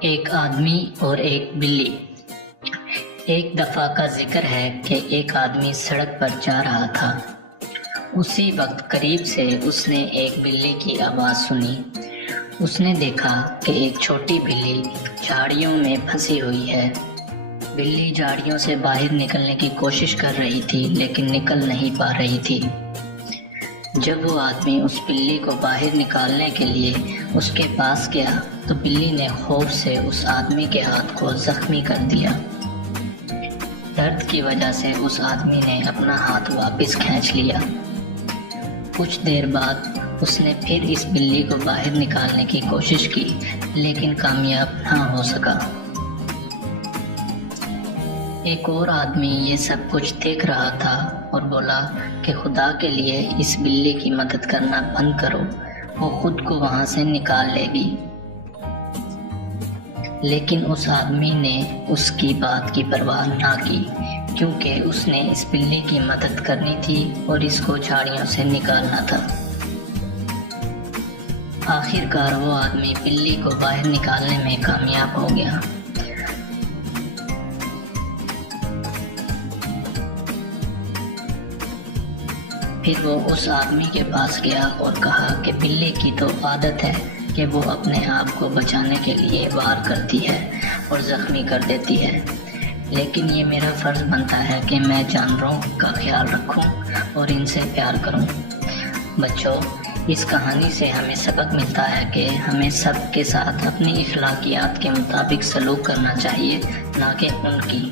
ایک آدمی اور ایک بلی۔ ایک دفعہ کا ذکر ہے کہ ایک آدمی سڑک پر جا رہا تھا۔ اسی وقت قریب سے اس نے ایک بلی کی آواز سنی۔ اس نے دیکھا کہ ایک چھوٹی بلی جھاڑیوں میں پھنسی ہوئی ہے۔ بلی جھاڑیوں سے باہر نکلنے کی کوشش کر رہی تھی لیکن نکل نہیں پا رہی تھی۔ جب وہ آدمی اس بلی کو باہر نکالنے کے لیے اس کے پاس گیا تو بلی نے خوف سے اس آدمی کے ہاتھ کو زخمی کر دیا۔ درد کی وجہ سے اس آدمی نے اپنا ہاتھ واپس کھینچ لیا۔ کچھ دیر بعد اس نے پھر اس بلی کو باہر نکالنے کی کوشش کی لیکن کامیاب نہ ہو سکا۔ ایک اور آدمی یہ سب کچھ دیکھ رہا تھا اور بولا کہ خدا کے لیے اس بلی کی مدد کرنا بند کرو، وہ خود کو وہاں سے نکال لے گی۔ لیکن اس آدمی نے اس کی بات کی پرواہ نہ کی کیونکہ اس نے اس بلی کی مدد کرنی تھی اور اس کو جھاڑیوں سے نکالنا تھا۔ آخر کار وہ آدمی بلی کو باہر نکالنے میں کامیاب ہو گیا۔ پھر وہ اس آدمی کے پاس گیا اور کہا کہ بلی کی تو عادت ہے کہ وہ اپنے آپ کو بچانے کے لیے وار کرتی ہے اور زخمی کر دیتی ہے، لیکن یہ میرا فرض بنتا ہے کہ میں جانوروں کا خیال رکھوں اور ان سے پیار کروں۔ بچوں، اس کہانی سے ہمیں سبق ملتا ہے کہ ہمیں سب کے ساتھ اپنی اخلاقیات کے مطابق سلوک کرنا چاہیے، نہ کہ ان کی۔